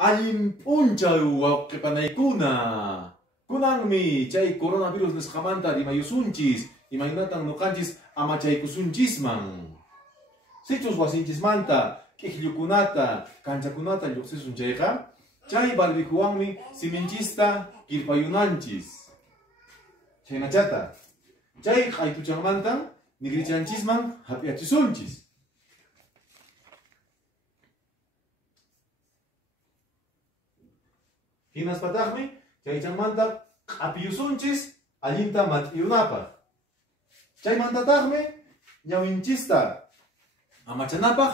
Alin punchaw wawqipanaykuna. Kunanmi chay coronavirus nisqamanta rimayusunchis, imaynatan nuqanchis amachaykusunchisman. Sichus wasinchismanta k'ikllukunata, kanchakunata lluqsisun chayqa, chay barbikuwanmi siminchista kirpayunanchis. Chaynachata, chay q'aytuchanmantan nigrichanchisman hap'iachisunchis. Hinaspataqmi chaychanmanta q'apiyusunchis allinta mat'iyunapaq. Chaymantataqmi ñawinchista amachanapaq,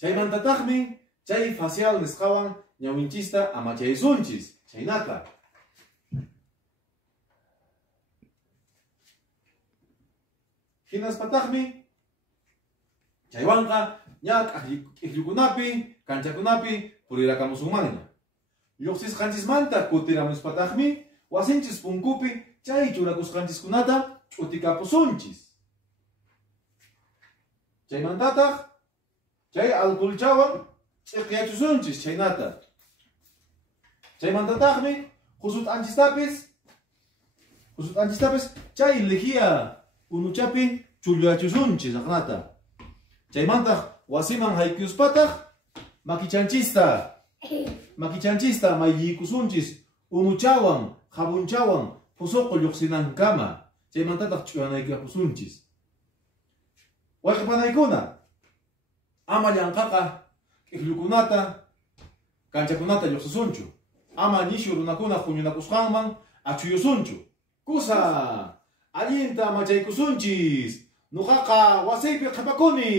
chaymantataqmi chay facial nisqawan ñawinchista amachaysunchis. Chaynata. Hinaspataqmi chaywanqa ña k'ikllukunapi, kanchakunapi purirakamusunmanña. Lluqsisqanchismanta kutiramuspataqmi wasinchis punkupi chay churakusqanchiskunata ch'utikapusunchis. Chaymantataq chay alcoholchawan ch'iqyachusunchis chaynata. Chaymantataqmi husut'anchistapis chay lejía unuchapi chulluachusunchis aqnata. Chaymantaq wasiman hayk'uspataq makichanchista maylliikusunchis unuchawan, jabunchawan pusuqu lluqsinankama. Chaymantataq ch'uyanaykapusunchis. Wayqipanaykuna, ama llanqaqa k'ikllukunata, kanchakunata lluqsisunchu. Ama nishu runakuna huñunakusqanman achuyusunchu. Kusa allinta amachaykusunchis. Nuqaqa wasiypi qhapakuni.